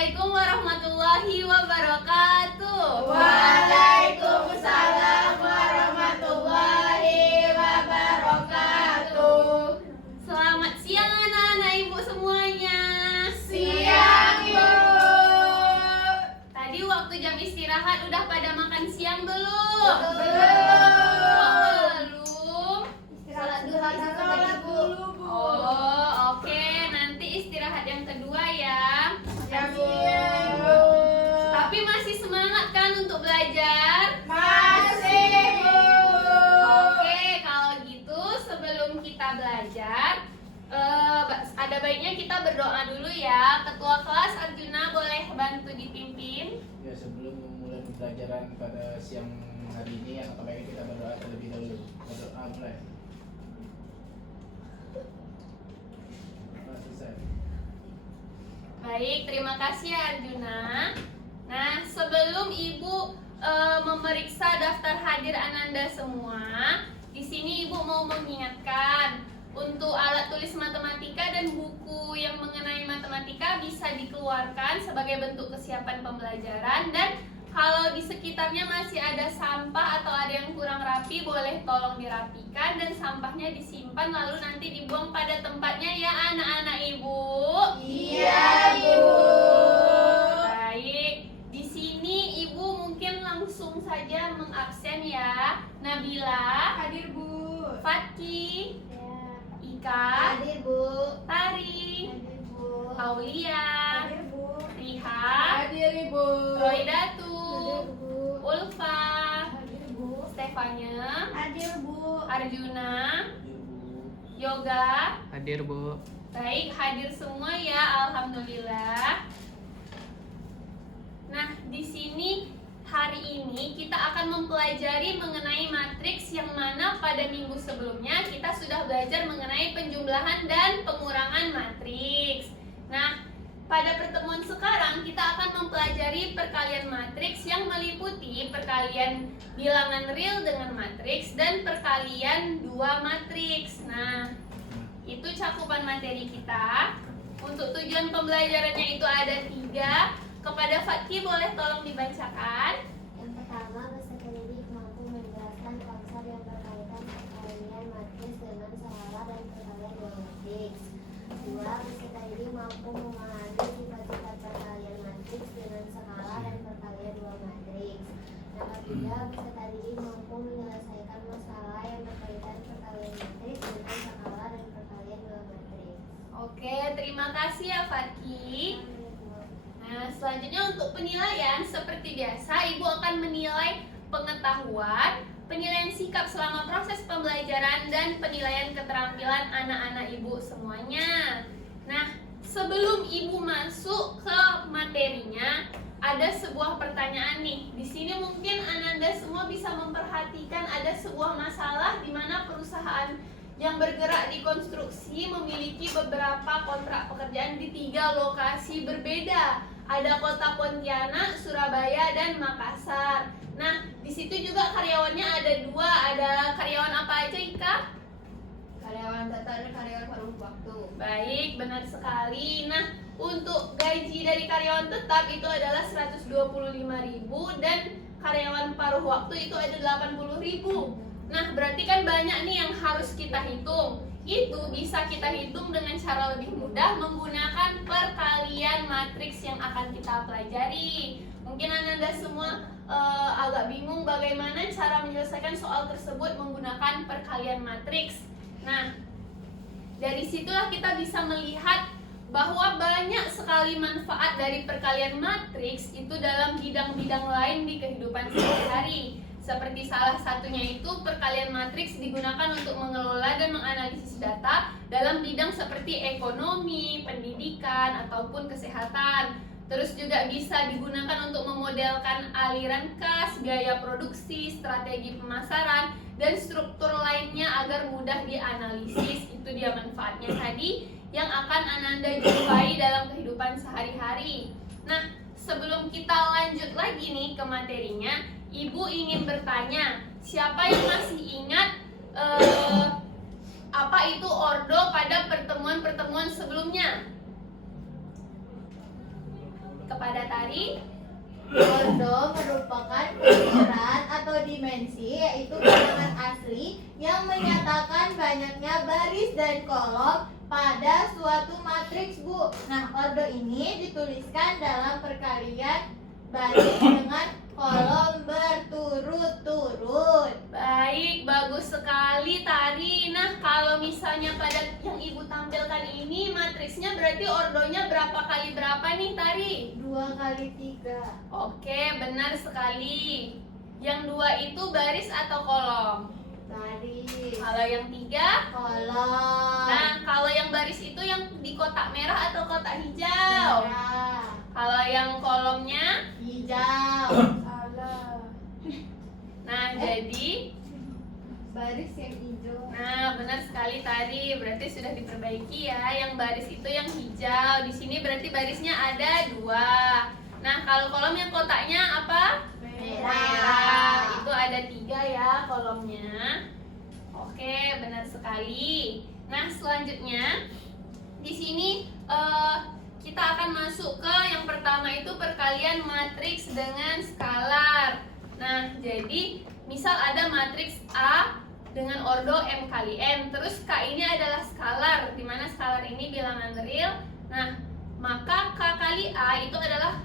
Assalamualaikum warahmatullahi wabarakatuh. Waalaikumsalam warahmatullahi wabarakatuh. Selamat siang anak-anak ibu semuanya. Siang, Bu. Tadi waktu jam istirahat udah pada makan siang belum? Belum. Belum? Salat duha dulu, Bu. Oh, oke. Nanti istirahat yang kedua ya. Ya, Bu. Tapi masih semangat kan untuk belajar? Masih, Bu. Oke, kalau gitu sebelum kita belajar, ada baiknya kita berdoa dulu ya. Ketua kelas Arjuna boleh bantu dipimpin. Ya, sebelum memulai pembelajaran pada siang hari ini, alangkah baiknya kita berdoa terlebih dahulu. Berdoa mulai. Selesai. Baik, terima kasih ya Arjuna. Nah, sebelum Ibu memeriksa daftar hadir Ananda semua, di sini Ibu mau mengingatkan untuk alat tulis matematika dan buku yang mengenai matematika bisa dikeluarkan sebagai bentuk kesiapan pembelajaran, dan kalau di sekitarnya masih ada sampah atau ada yang kurang rapi, boleh tolong dirapikan dan sampahnya disimpan lalu nanti dibuang pada tempatnya ya anak-anak Ibu. Iya, Bu. Baik, di sini Ibu mungkin langsung saja mengabsen ya. Nabila, Hadir, Bu. Fatki, Ya. Ika, Hadir, Bu. Tari, Hadir, Bu. Aulia, Hadir, Bu. Riha, Hadir, Bu. Roidatu, Hadir, Bu. Ulfa, Hadir, Bu. Stefanya, Hadir, Bu. Arjuna, Hadir, Bu. Yoga. Hadir, Bu. Baik, hadir semua ya, alhamdulillah. Nah, di sini hari ini kita akan mempelajari mengenai matriks yang mana pada minggu sebelumnya kita sudah belajar mengenai penjumlahan dan pengurangan matriks. Nah, pada pertemuan sekarang kita akan mempelajari perkalian matriks yang meliputi perkalian bilangan real dengan matriks dan perkalian dua matriks. Nah, itu cakupan materi kita. Untuk tujuan pembelajarannya itu ada 3. Kepada Fatki boleh tolong dibacakan. Yang pertama, peserta didik mampu menjelaskan konsep yang berkaitan perkalian matriks dengan skala dan perkalian dua matriks. 2. Peserta didik mampu memahami sifat-sifat perkalian matriks dengan skala dan perkalian dua matriks. Yang ketiga, peserta didik mampu menyelesaikan masalah yang berkaitan perkalian matriks dengan skala dan perkalian dua matriks. Oke, terima kasih ya Fatki. Nah, selanjutnya untuk penilaian, seperti biasa Ibu akan menilai pengetahuan, penilaian sikap selama proses pembelajaran, dan penilaian keterampilan anak-anak Ibu semuanya. Nah, sebelum Ibu masuk ke materinya, ada sebuah pertanyaan nih. Di sini mungkin Ananda semua bisa memperhatikan ada sebuah masalah di mana perusahaan yang bergerak di konstruksi memiliki beberapa kontrak pekerjaan di 3 lokasi berbeda. Ada kota Pontianak, Surabaya, dan Makassar. Nah, di situ juga karyawannya ada 2. Ada karyawan apa aja, Ika? Karyawan tetap dan karyawan paruh waktu. Baik, benar sekali. Nah, untuk gaji dari karyawan tetap itu adalah 125.000 dan karyawan paruh waktu itu ada 80.000. Nah, berarti kan banyak nih yang harus kita hitung. Itu bisa kita hitung dengan cara lebih mudah menggunakan perkalian matriks yang akan kita pelajari. Mungkin Ananda semua agak bingung bagaimana cara menyelesaikan soal tersebut menggunakan perkalian matriks. Nah, dari situlah kita bisa melihat bahwa banyak sekali manfaat dari perkalian matriks itu dalam bidang-bidang lain di kehidupan sehari-hari. Seperti salah satunya itu perkalian matriks digunakan untuk mengelola dan menganalisis data dalam bidang seperti ekonomi, pendidikan, ataupun kesehatan. Terus juga bisa digunakan untuk memodelkan aliran kas, gaya produksi, strategi pemasaran, dan struktur lainnya agar mudah dianalisis. Itu dia manfaatnya tadi yang akan Ananda jumpai dalam kehidupan sehari-hari. Nah, sebelum kita lanjut lagi nih ke materinya, Ibu ingin bertanya, siapa yang masih ingat apa itu ordo pada pertemuan-pertemuan sebelumnya? kepada Tari. Ordo merupakan ukuran atau dimensi, yaitu bilangan asli yang menyatakan banyaknya baris dan kolom pada suatu matriks, Bu. Nah, ordo ini dituliskan dalam perkalian baris dengan kolom berturut-turut. Baik, bagus sekali Tari. Nah, kalau misalnya pada yang Ibu tampilkan ini matriksnya berarti ordonya berapa kali berapa nih Tari? 2 kali 3. Oke, benar sekali. Yang 2 itu baris atau kolom? Baris. Kalau yang 3? Kolom. Nah, kalau yang baris itu yang di kotak merah atau kotak hijau? Merah. Kalau yang kolomnya? Hijau. Nah, jadi Baris yang hijau. nah, benar sekali Tari. Berarti sudah diperbaiki ya. Yang baris itu yang hijau. Di sini berarti barisnya ada 2. Nah, kalau kolom yang kotaknya apa? Merah. Itu ada 3 ya kolomnya. Oke, benar sekali. Nah, selanjutnya di sini kita akan masuk ke yang pertama itu perkalian matriks dengan skalar. Nah, jadi misal ada matriks A dengan ordo M kali N, terus K ini adalah skalar, di mana skalar ini bilangan real. Nah, maka K kali A itu adalah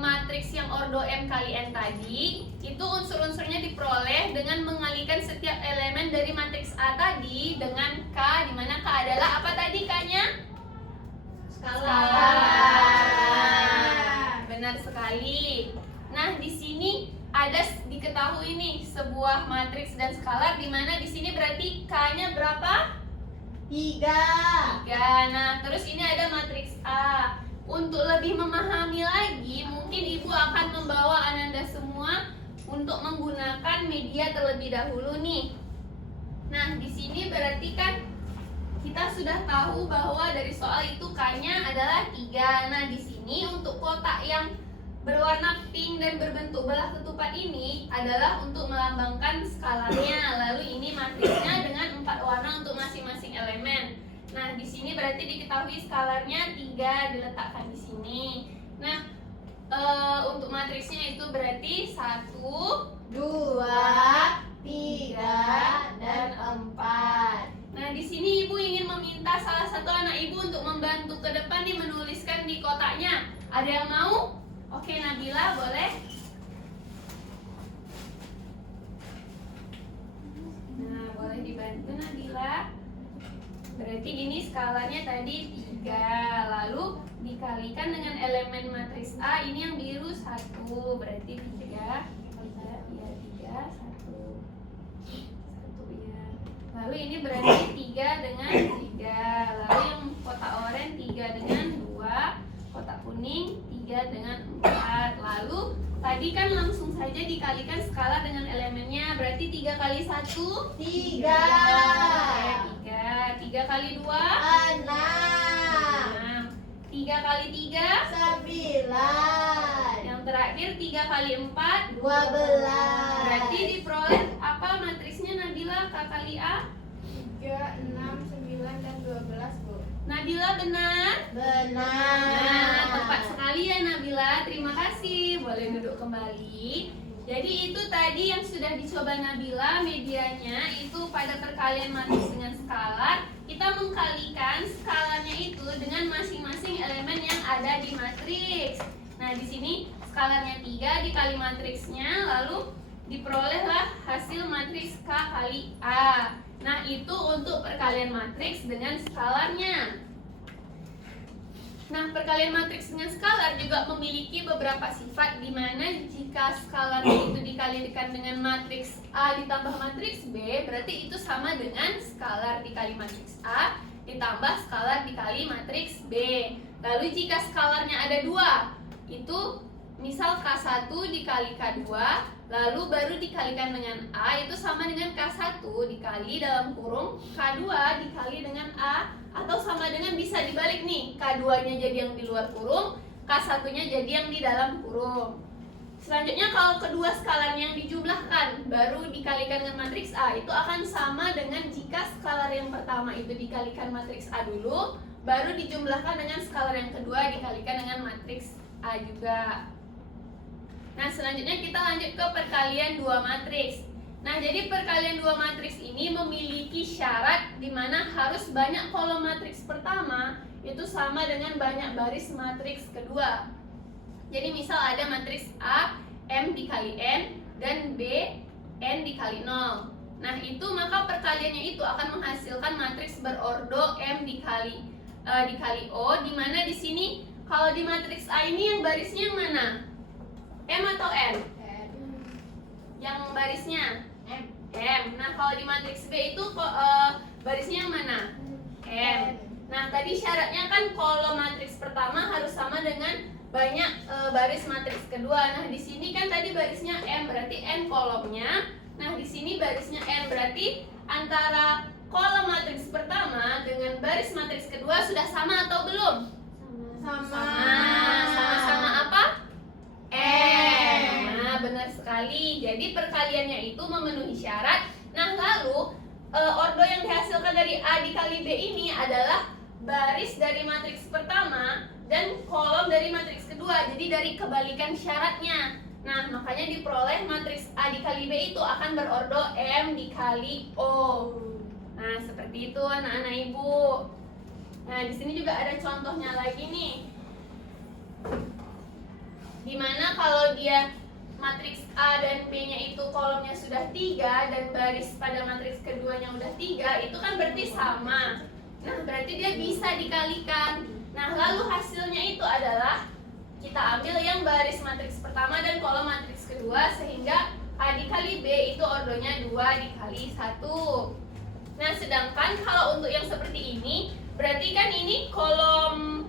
matriks yang ordo M kali N tadi. Itu unsur-unsurnya diperoleh dengan mengalikan setiap elemen dari matriks A tadi dengan K, di mana K adalah apa tadi K-nya? Skalar. Benar sekali. Nah, di sini ada diketahui nih sebuah matriks dan skalar, di mana di sini berarti K-nya berapa? 3. 3. Nah, terus ini ada matriks A. Untuk lebih memahami lagi, mungkin Ibu akan membawa Ananda semua untuk menggunakan media terlebih dahulu nih. Nah, di sini berarti kan kita sudah tahu bahwa dari soal itu K-nya adalah 3. Nah, di sini untuk kotak yang berwarna pink dan berbentuk belah ketupat ini adalah untuk melambangkan skalarnya. Lalu ini matriksnya dengan 4 warna untuk masing-masing elemen. Nah, di sini berarti diketahui skalarnya 3 diletakkan di sini. Nah, untuk matriksnya itu berarti 1, 2, 3, dan 4. Nah, di sini Ibu ingin meminta salah satu anak Ibu untuk membantu ke depan nih menuliskan di kotaknya. Ada yang mau? Oke, Nabila boleh. Nah, boleh dibantu Nabila. Berarti ini skalanya tadi 3. Lalu dikalikan dengan elemen matriks A, ini yang biru 1. Berarti 3. Ya, 3, 1. 1 ya. Lalu ini berarti 3 dengan 3. Lalu yang kotak oranye 3 dengan 2. Kotak kuning 3 dengan 4. Lalu tadi kan langsung saja dikalikan skala dengan elemennya. Berarti 3 kali 1 3. 3 kali 2 6. 3 kali 3 9. yang terakhir 3 kali 4 12. berarti diperoleh apa matriksnya Nabila? K kali A 3, 6, 9, dan 12, Bu. Nabila benar? Benar. Nah, tepat sekali ya Nabila. Terima kasih. Boleh duduk kembali. Jadi itu tadi yang sudah dicoba Nabila, medianya itu pada perkalian matriks dengan skalar. Kita mengkalikan skalarnya itu dengan masing-masing elemen yang ada di matriks. Nah, di sini skalarnya 3 dikali matriksnya, lalu diperolehlah hasil matriks K kali A. Nah, itu untuk perkalian matriks dengan skalarnya. Nah, perkalian matriks dengan skalar juga memiliki beberapa sifat, di mana jika skalarnya itu dikalikan dengan matriks A ditambah matriks B, berarti itu sama dengan skalar dikali matriks A ditambah skalar dikali matriks B. Lalu jika skalarnya ada 2, itu misal K1 dikali K2, lalu baru dikalikan dengan A, itu sama dengan K1 dikali dalam kurung K2 dikali dengan A, atau sama dengan bisa dibalik nih, K2-nya jadi yang di luar kurung, K1-nya jadi yang di dalam kurung. Selanjutnya kalau kedua skalar yang dijumlahkan baru dikalikan dengan matriks A, itu akan sama dengan jika skalar yang pertama itu dikalikan matriks A dulu, baru dijumlahkan dengan skalar yang kedua dikalikan dengan matriks A juga. Nah, selanjutnya kita lanjut ke perkalian dua matriks. Nah, jadi perkalian dua matriks ini memiliki syarat di mana harus banyak kolom matriks pertama itu sama dengan banyak baris matriks kedua. Jadi misal ada matriks A M dikali N dan B N dikali 0. Nah, itu maka perkaliannya itu akan menghasilkan matriks berordo M dikali O, di mana di sini kalau di matriks A ini yang barisnya yang mana? M atau N? Yang barisnya M. Nah, kalau di matriks B itu barisnya yang mana? M. Nah, tadi syaratnya kan kolom matriks pertama harus sama dengan banyak baris matriks kedua. Nah, di sini kan tadi barisnya M, berarti N kolomnya. Nah, di sini barisnya N, berarti antara kolom matriks pertama dengan baris matriks kedua sudah sama atau belum? Sama apa? N. Nah, benar sekali. Jadi perkaliannya itu memenuhi syarat. Nah, lalu ordo yang dihasilkan dari A dikali B ini adalah baris dari matriks pertama dan kolom dari matriks kedua. Jadi dari kebalikan syaratnya. Nah, makanya diperoleh matriks A dikali B itu akan berordo M dikali O. Nah, seperti itu anak-anak ibu. Nah, di sini juga ada contohnya lagi nih. Dimana kalau dia matriks A dan B-nya itu kolomnya sudah 3 dan baris pada matriks keduanya udah 3, itu kan berarti sama. Nah, berarti dia bisa dikalikan. Nah, lalu hasilnya itu adalah kita ambil yang baris matriks pertama dan kolom matriks kedua, sehingga A dikali B itu ordonya 2 dikali 1. Nah, sedangkan kalau untuk yang seperti ini, berarti kan ini kolom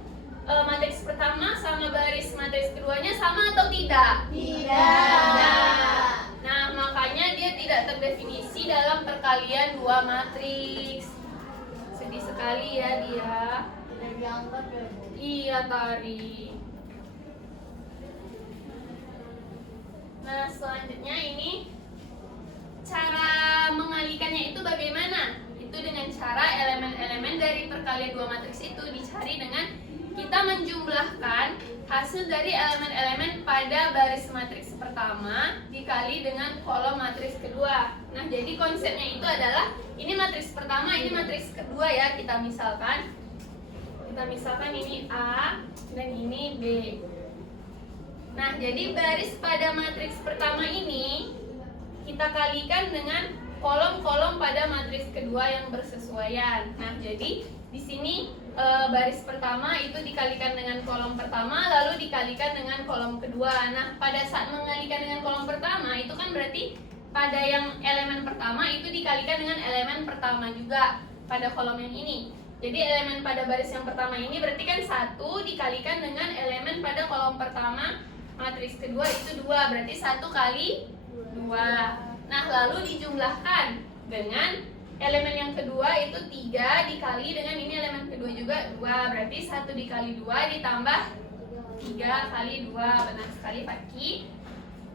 matriks pertama sama baris matriks keduanya sama atau tidak? Tidak. Nah, makanya dia tidak terdefinisi dalam perkalian dua matriks. Sedih sekali ya dia. Tidak dianggap ya, Bu. Iya, Tari. Nah, selanjutnya ini cara mengalikannya itu bagaimana? Itu dengan cara elemen-elemen dari perkalian dua matriks itu dicari dengan kita menjumlahkan hasil dari elemen-elemen pada baris matriks pertama dikali dengan kolom matriks kedua. Nah, jadi konsepnya itu adalah ini matriks pertama, ini matriks kedua ya. Kita misalkan ini A dan ini B. Nah, jadi baris pada matriks pertama ini kita kalikan dengan kolom-kolom pada matriks kedua yang bersesuaian. Nah, jadi di sini baris pertama itu dikalikan dengan kolom pertama, lalu dikalikan dengan kolom kedua. Nah, pada saat mengalikan dengan kolom pertama itu kan berarti pada yang elemen pertama itu dikalikan dengan elemen pertama juga pada kolom yang ini. Jadi elemen pada baris yang pertama ini berarti kan 1 dikalikan dengan elemen pada kolom pertama matriks kedua itu 2, berarti 1 kali 2. Nah, lalu dijumlahkan dengan elemen yang kedua itu 3 dikali dengan ini elemen kedua juga 2, berarti 1 dikali 2 ditambah 3 kali 2. Benar sekali, Paki.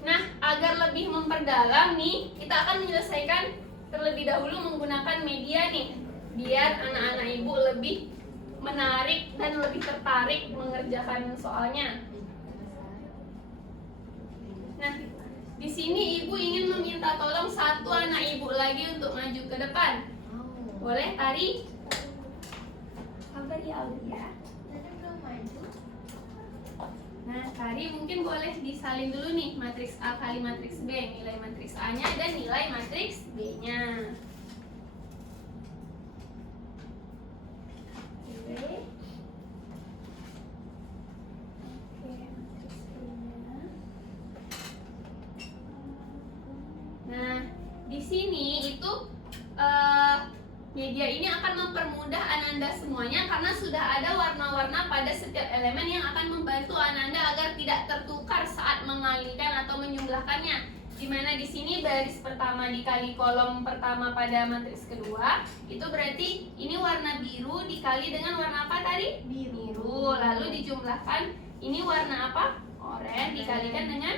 Nah, agar lebih memperdalam nih, kita akan menyelesaikan terlebih dahulu menggunakan media nih, biar anak-anak ibu lebih menarik dan lebih tertarik mengerjakan soalnya. Nah, di sini ibu ingin meminta tolong satu anak ibu lagi untuk maju ke depan. Boleh, Tari? Sabar ya, Aulia. Nah, Tari mungkin boleh disalin dulu nih matriks A kali matriks B, nilai matriks A-nya dan nilai matriks B-nya. Oke. Nah, di sini itu media ini akan mempermudah Ananda semuanya karena sudah ada warna-warna pada setiap elemen yang akan membantu Ananda agar tidak tertukar saat mengalihkan atau menjumlahkannya. Dimana di sini baris pertama dikali kolom pertama pada matriks kedua, itu berarti ini warna biru dikali dengan warna apa tadi? Biru. Lalu dijumlahkan ini warna apa? Oranye dikalikan dengan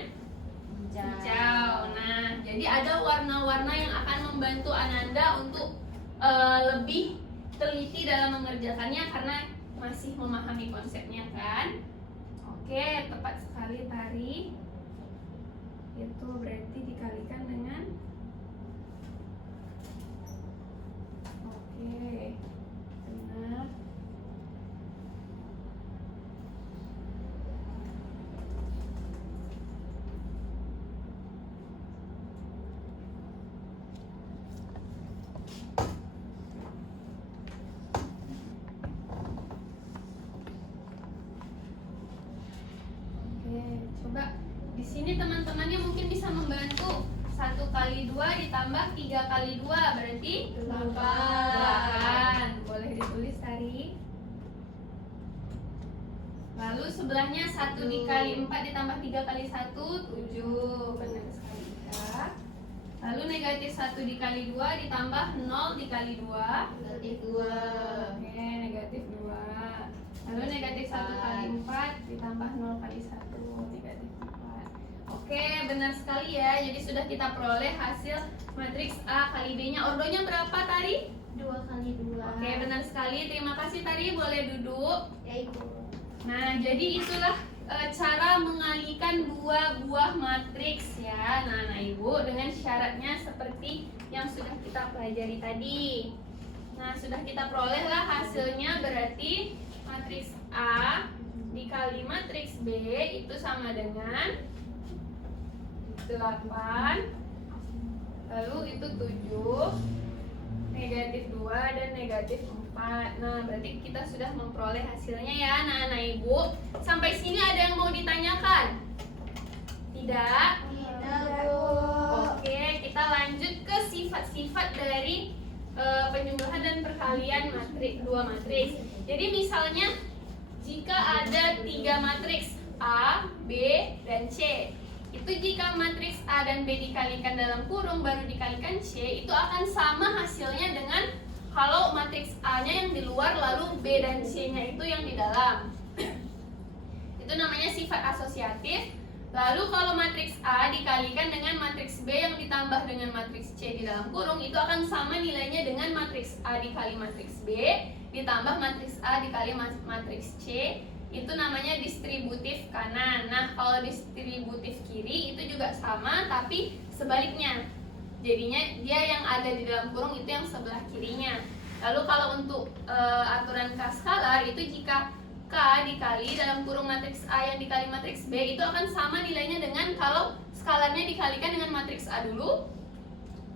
hijau. Nah, jadi ada warna-warna yang akan membantu Ananda untuk lebih teliti dalam mengerjakannya karena masih memahami konsepnya kan. Oke, tepat sekali Tari. Itu berarti dikalikan dengan oke, benar. Oke, coba di sini teman-temannya mungkin bisa membantu. 1 kali 2 ditambah 3 kali 2 berarti 8. Boleh ditulis Tari. Lalu sebelahnya 1 dikali 4 ditambah 3 kali 1 7. Benar sekali Kak. Lalu negatif 1 dikali 2 ditambah 0 dikali 2 Negatif 2. Oke, negatif 2. Lalu negatif 1 kali 4 ditambah 0 kali 1 negatif 4. Oke, benar sekali ya. Jadi sudah kita peroleh hasil matriks A kali B-nya. Ordonya berapa Tari? 2 kali 2. Oke, benar sekali. Terima kasih Tari. Boleh duduk. Ya Ibu. Nah, jadi itulah cara mengalihkan dua buah matriks ya. Nah, Ibu, dengan syaratnya seperti yang sudah kita pelajari tadi. Nah, sudah kita peroleh lah hasilnya, berarti matriks A dikali matriks B itu sama dengan 8, lalu itu 7, negatif 2 dan negatif 4. Nah, berarti kita sudah memperoleh hasilnya ya. Nah, Ibu, sampai sini ada yang mau ditanyakan? Tidak? Tidak, Bu. Oke, kita lanjut ke sifat-sifat dari penjumlahan dan perkalian dua matriks. Jadi misalnya jika ada 3 matriks A, B, dan C, itu jika matriks A dan B dikalikan dalam kurung baru dikalikan C, itu akan sama hasilnya dengan kalau matriks A-nya yang di luar lalu B dan C-nya itu yang di dalam. Itu namanya sifat asosiatif. Lalu kalau matriks A dikalikan dengan matriks B yang ditambah dengan matriks C di dalam kurung, itu akan sama nilainya dengan matriks A dikali matriks B ditambah matriks A dikali matriks C. Itu namanya distributif kanan. Nah, kalau distributif kiri itu juga sama tapi sebaliknya. Jadinya dia yang ada di dalam kurung itu yang sebelah kirinya. Lalu kalau untuk aturan K skalar itu jika K dikali dalam kurung matriks A yang dikali matriks B itu akan sama nilainya dengan kalau skalarnya dikalikan dengan matriks A dulu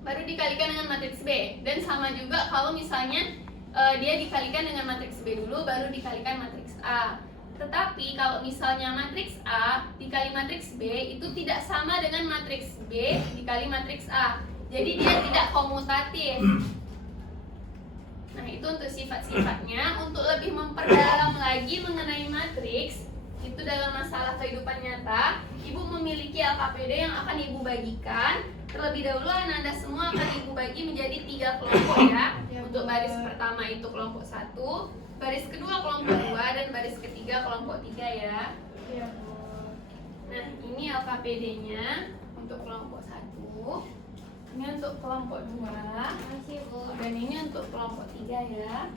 baru dikalikan dengan matriks B. Dan sama juga kalau misalnya dia dikalikan dengan matriks B dulu baru dikalikan matriks A. Tetapi kalau misalnya matriks A dikali matriks B itu tidak sama dengan matriks B dikali matriks A. Jadi dia tidak komutatif. Nah, itu untuk sifat-sifatnya. Untuk lebih memperdalam lagi mengenai matriks, itu dalam masalah kehidupan nyata, Ibu memiliki LKPD yang akan Ibu bagikan. Terlebih dahulu Anda semua akan Ibu bagi menjadi 3 kelompok ya. Untuk baris pertama itu kelompok 1, baris kedua kelompok 2, dan baris ketiga kelompok 3 ya. Nah, ini LKPD-nya untuk kelompok 1. Ini untuk kelompok 2. Makasih, Bu. Dan ini untuk kelompok 3 ya.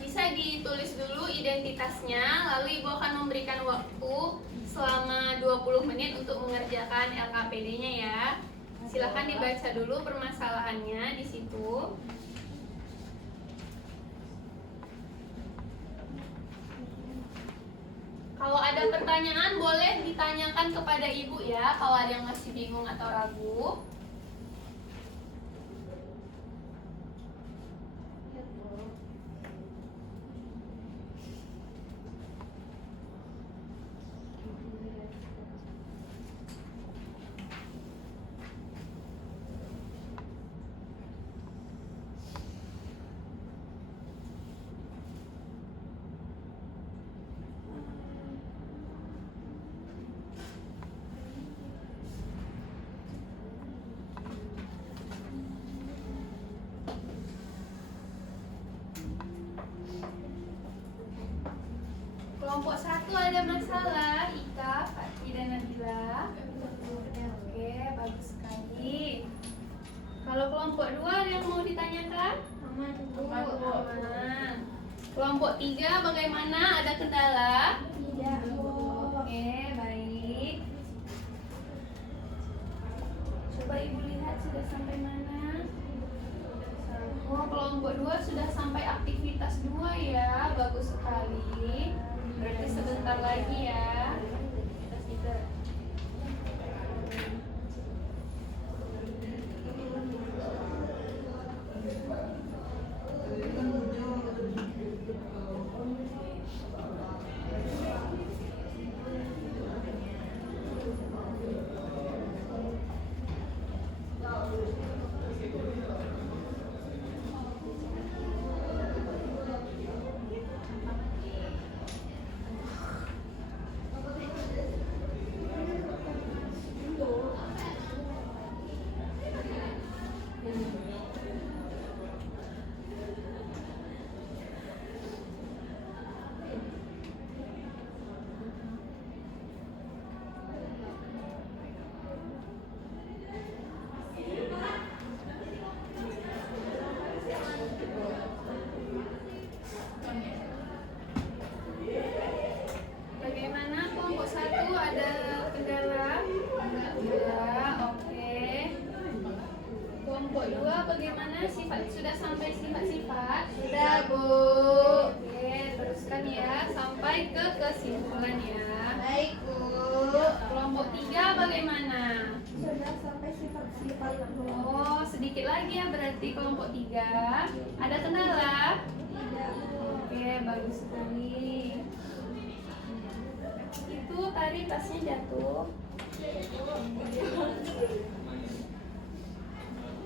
Bisa ditulis dulu identitasnya, lalu Ibu akan memberikan waktu selama 20 menit untuk mengerjakan LKPD-nya ya. Silahkan dibaca dulu permasalahannya di situ. Kalau ada pertanyaan boleh ditanyakan kepada Ibu ya, kalau ada yang masih bingung atau ragu. Kelompok 1 ada masalah, Ika, Fatih dan Nabila. Oke, bagus sekali. Kalau Kalau kelompok 2 ada yang mau ditanyakan? Aman Bu. Aman. Kelompok 3 bagaimana? Ada kendala? Tidak Bu. Oke, baik. Coba Ibu lihat sudah sampai mana? Oh, kelompok 2 sudah sampai aktivitas 2 ya. Bagus sekali. Berarti sebentar lagi ya. Bagaimana kelompok 1 ada kendala? Enggak, oke. Kelompok 2 bagaimana? Sudah sampai sifat-sifat? Sudah Bu. Oke, teruskan ya sampai ke kesimpulan ya. Baik Bu. Kelompok 3 bagaimana? Sudah sampai sifat-sifat Bu. Oh, sedikit lagi ya berarti kelompok 3. Ada kendala? Tidak Bu. Oke, bagus sekali. Itu tadi tasnya jatuh.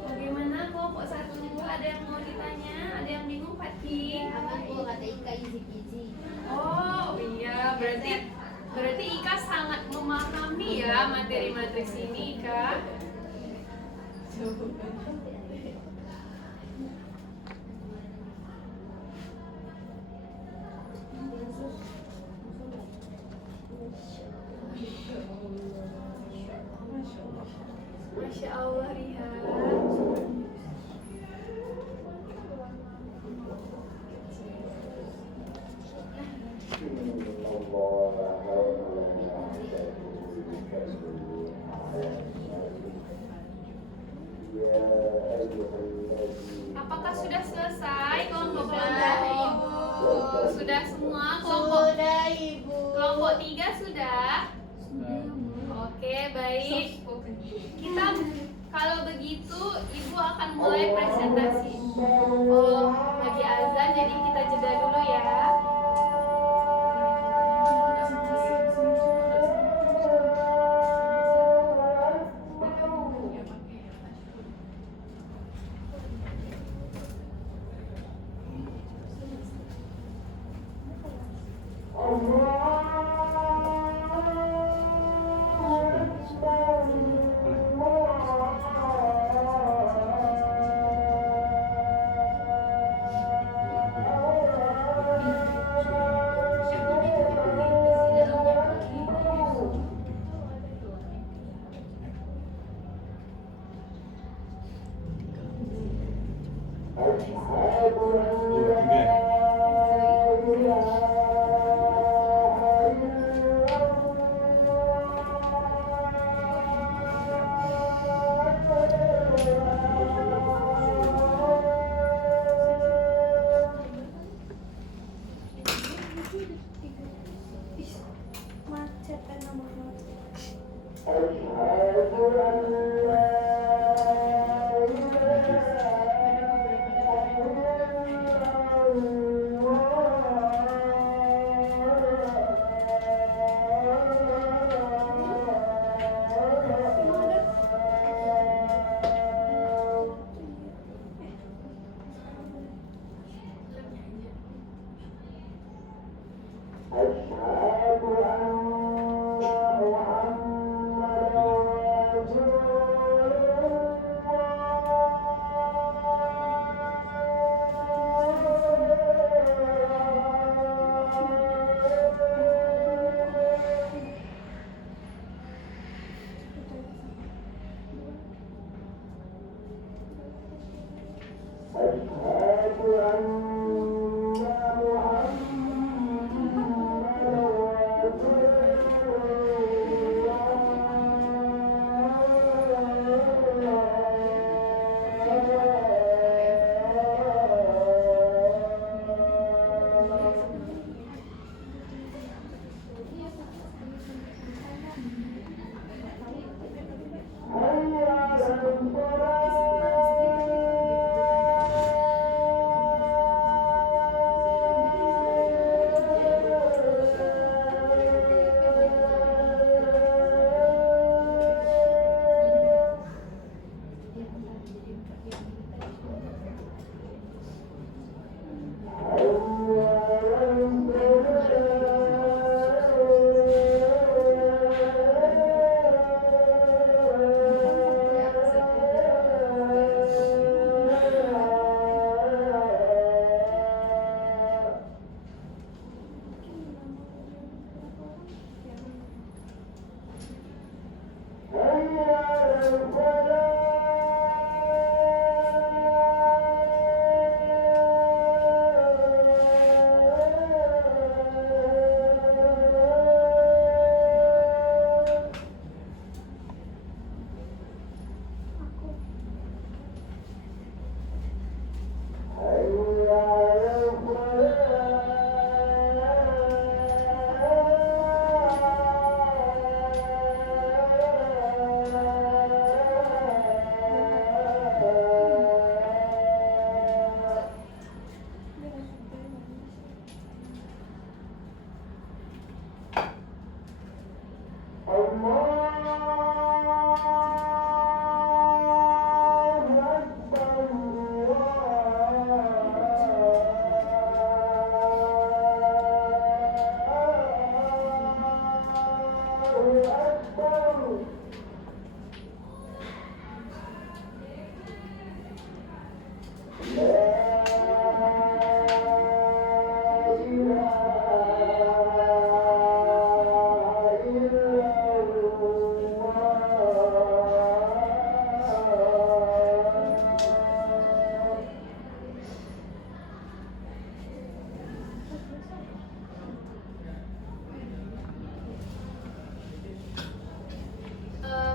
Bagaimana kelompok 1? Ada yang mau ditanya? Ada yang bingung, Fatih? Aman Bu, kata Ika easy-peasy. Oh iya, berarti Ika sangat memahami ya materi-materi sini, Ika. Masya Allah, Rihan. Apakah sudah selesai kelompok Sudah, kelompok? Ibu. Sudah semua kelompok? Sudah Ibu. Kelompok 3 sudah? Oke, baik. Kita kalau begitu Ibu akan mulai presentasi. Oh, lagi azan jadi kita jeda dulu ya.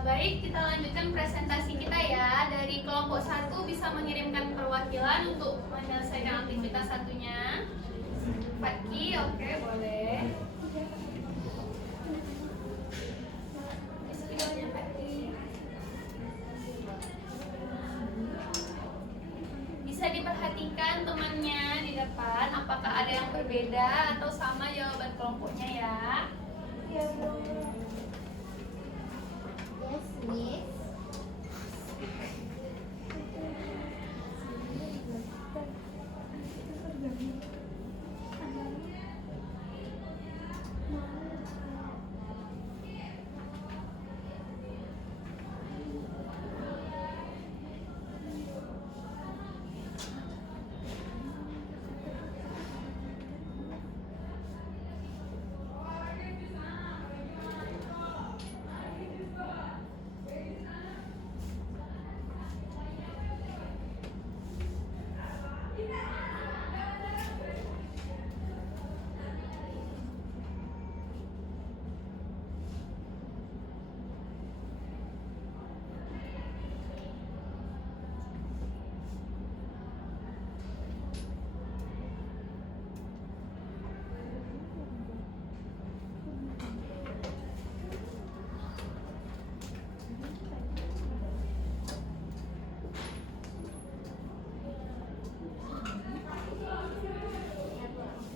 Baik, kita lanjutkan presentasi kita ya. Dari kelompok 1 bisa mengirimkan perwakilan untuk menyelesaikan aktivitas satunya. Fatki, oke, boleh. Videonya Fatki. Bisa diperhatikan temannya di depan, apakah ada yang berbeda atau sama jawaban kelompoknya ya. Yes, Miss.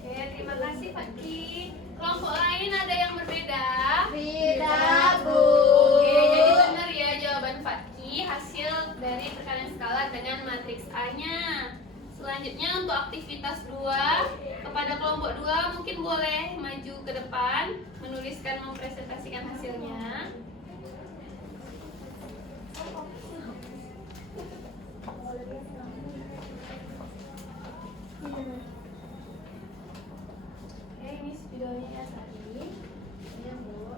Oke, terima kasih Fatki. Kelompok lain ada yang berbeda? Tidak, Bu. Oke, jadi benar ya jawaban Fatki, hasil dari perkalian skala dengan matriks A-nya. Selanjutnya untuk aktivitas 2, kepada kelompok 2 mungkin boleh maju ke depan, menuliskan mempresentasikan hasilnya. Oke, ini videonya ya tadi. Iya, Bu.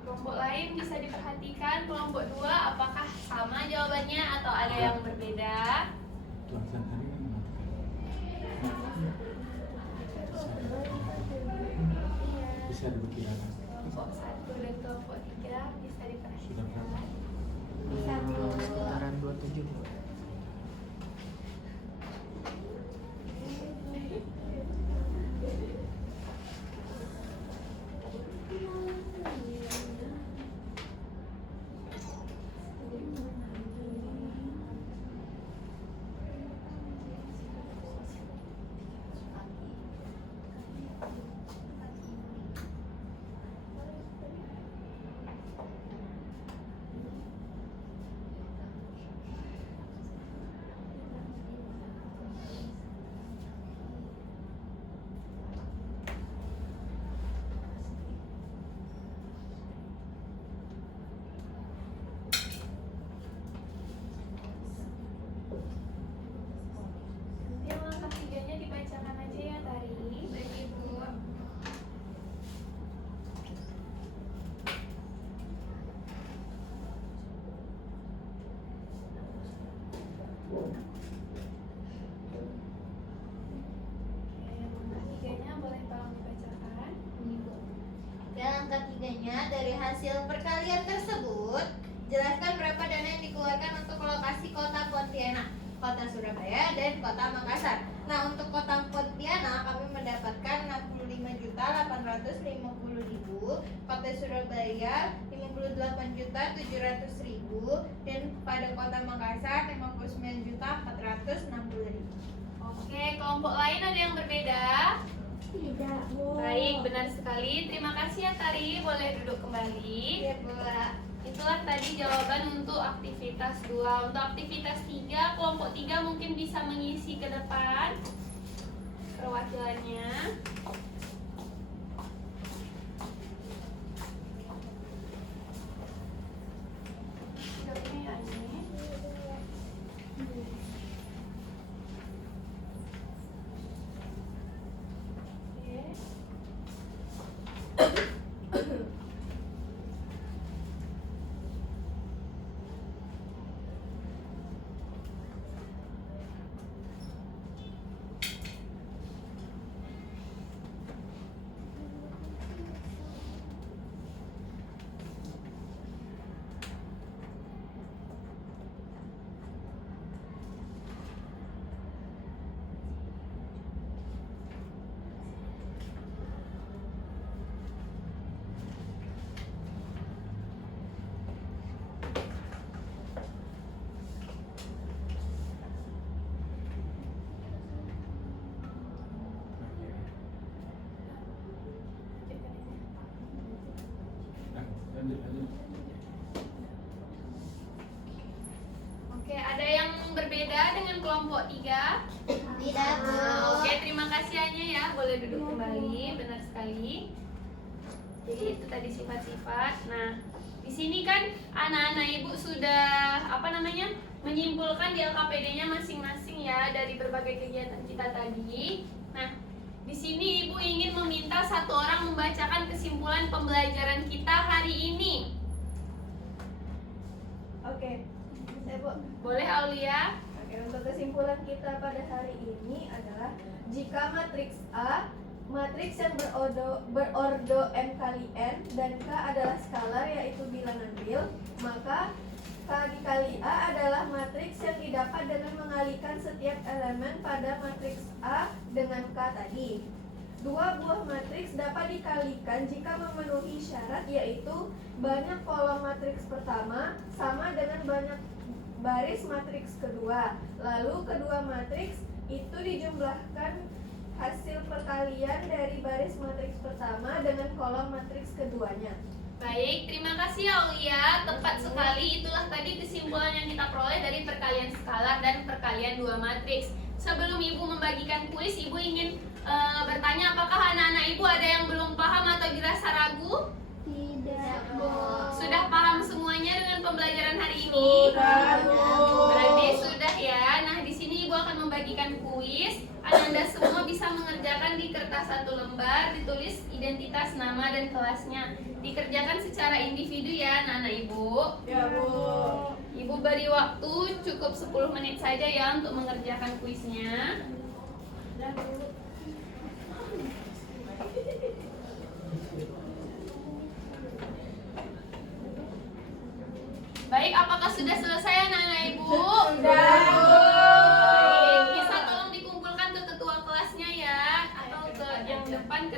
Kelompok kelompok lain bisa diperhatikan. Kelompok 2 apakah sama jawabannya atau ada yang berbeda? Tulisan hari ini bisa diperkirakan. Kelompok 1 dan kelompok 3 bisa Sudah diperhatikan. berapa? Sekitaran 27. Yang langkah 3-nya dibacakan aja ya, Tari. Baik, Ibu. Oke, langkah 3-nya boleh tolong dibacakan. Dan langkah 3-nya, dari hasil perkalian tersebut, jelaskan berapa dana yang dikeluarkan untuk lokasi kota Pontianak, kota Surabaya, dan kota Makassar. Nah, untuk kota Pontianak kami mendapatkan 65.850.000, kota Surabaya 58.700.000, dan pada kota Makassar 59.460.000. Oke, kelompok lain ada yang berbeda? Tidak, Bu. Baik, benar sekali. Terima kasih ya, Tari. Boleh duduk kembali. Iya, Bu. Itulah tadi jawaban untuk aktivitas 2. Untuk aktivitas 3, kelompok 3 mungkin bisa mengisi ke depan perwakilannya. Ini ya, ini. Oke. Lanjut. Oke, ada yang berbeda dengan kelompok 3? Tidak, Bu. Oke, terima kasih Anya ya. Boleh duduk kembali, benar sekali. Jadi itu tadi sifat-sifat. Nah, di sini kan anak-anak Ibu sudah menyimpulkan di LKPD-nya masing-masing ya dari berbagai kegiatan kita tadi. Nah, di sini Ibu ingin meminta satu orang membacakan kesimpulan pembelajaran kita hari ini. Oke, saya Bu. Boleh Aulia? Oke, untuk kesimpulan kita pada hari ini adalah jika matriks A, matriks yang berordo M kali N dan K adalah skalar yaitu bilangan real, maka K dikali A adalah matriks yang didapat dengan mengalikan setiap elemen pada matriks A dengan K tadi. Dua buah matriks dapat dikalikan jika memenuhi syarat, yaitu banyak kolom matriks pertama sama dengan banyak baris matriks kedua. Lalu kedua matriks itu dijumlahkan hasil perkalian dari baris matriks pertama dengan kolom matriks keduanya. Baik, terima kasih Aulia. Tepat sekali, itulah tadi kesimpulan yang kita peroleh dari perkalian skalar dan perkalian dua matriks. Sebelum Ibu membagikan kuis, Ibu ingin bertanya apakah anak-anak Ibu ada yang belum paham atau dirasa ragu? Tidak, Bu. Sudah paham semuanya dengan pembelajaran hari ini? Sudah, Bu. Berarti sudah ya. Nah, di sini Ibu akan membagikan kuis. Anda semua bisa mengerjakan di kertas 1 lembar, ditulis identitas, nama, dan kelasnya. Dikerjakan secara individu ya anak-anak ibu. Ya, Bu. Ibu beri waktu cukup 10 menit saja ya untuk mengerjakan kuisnya. Baik, apakah sudah selesai anak-anak ibu? Sudah, Bu. Baik, bisa tolong dikumpulkan ke ketua kelasnya ya, atau ke yang depan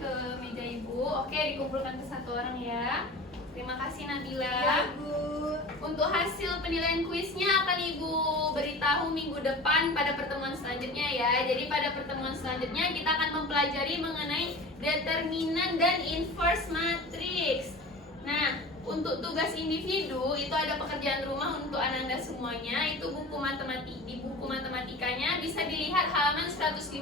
ke meja ibu. Oke, dikumpulkan ke satu orang ya. Terima kasih Nabila. Ya, Bu. Untuk hasil penilaian kuisnya akan ibu beritahu minggu depan pada pertemuan selanjutnya ya. Jadi pada pertemuan selanjutnya kita akan mempelajari mengenai determinan dan inverse matrix. Nah, untuk tugas individu itu ada pekerjaan rumah untuk anak-anak semuanya. Itu di buku matematikanya bisa dilihat halaman 152.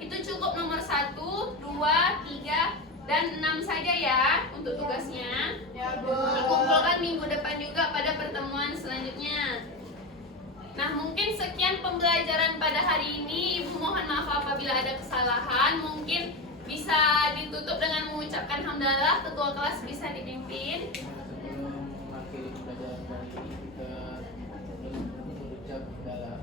Itu cukup nomor 1, 2, 3, dan 6 saja ya untuk tugasnya. Ya, Bu. Dikumpulkan minggu depan juga pada pertemuan selanjutnya. Nah, mungkin sekian pembelajaran pada hari ini. Ibu mohon maaf apabila ada kesalahan. Mungkin bisa ditutup dengan mengucapkan hamdalah. Ketua kelas bisa dipimpin. Sebelum mengakhiri pembelajaran kali ini kita berucap hamdalah.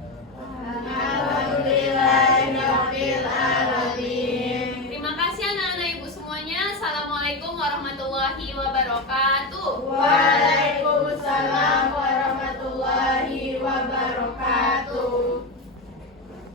Alhamdulillahirabbil alamin. Terima kasih anak-anak ibu semuanya. Assalamualaikum warahmatullahi wabarakatuh. Waalaikumsalam.